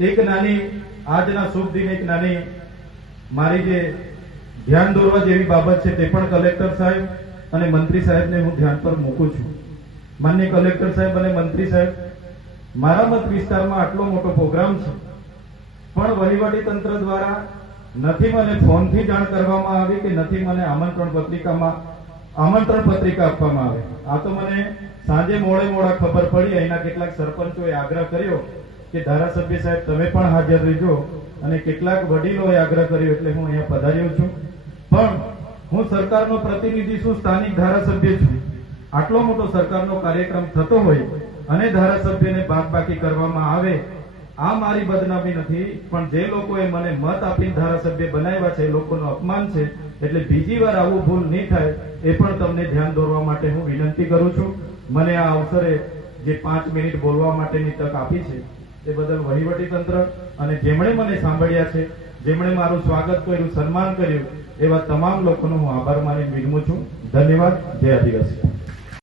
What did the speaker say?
એક નાની આજના શુભ દિન એક નાની મારી જે ધ્યાન દોરવા જેવી બાબત છે તે પણ કલેક્ટર સાહેબ અને મંત્રી સાહેબને હું ધ્યાન પર મૂકું છું. માન્ય કલેક્ટર સાહેબ અને મંત્રી સાહેબ, મારા મત વિસ્તારમાં આટલો મોટો પ્રોગ્રામ છે પણ વહીવટી તંત્ર દ્વારા નથી મને ફોનથી જાણ કરવામાં આવી કે નથી મને આમંત્રણ પત્રિકા આપવામાં આવે. આ તો મને સાંજે મોડા ખબર પડી. અહીંના કેટલાક સરપંચોએ આગ્રહ કર્યો કે ધારાસભ્ય સાહેબ તમે પણ હાજર રહેજો અને કેટલાક વડીલોએ આગ્રહ કર્યો એટલે હું અહીંયા પધાર્યો છું. પણ હું સરકારનો પ્રતિનિધિ છું, સ્થાનિક ધારાસભ્ય છું. આટલો મોટો સરકારનો કાર્યક્રમ થતો હોય અને ધારાસભ્યને બાદબાકી કરવામાં આવે, આ મારી બદનામી નથી, પણ જે લોકોએ મને મત આપીને ધારાસભ્ય બનાવ્યા છે એ લોકોનું અપમાન છે. એટલે બીજી વાર આવું ભૂલ નહીં થાય એ પણ તમને ધ્યાન દોરવા માટે હું વિનંતી કરું છું. મને આ અવસરે જે 5 મિનિટ બોલવા માટેની તક આપી છે એ બદલ વહીવટી તંત્ર અને જેમણે મને સાંભળ્યા છે, જેમણે મારું સ્વાગત કર્યું, સન્માન કર્યું, એવા તમામ લોકોનો હું આભાર માની વિનમું છું. ધન્યવાદ. જય આદિવાસી.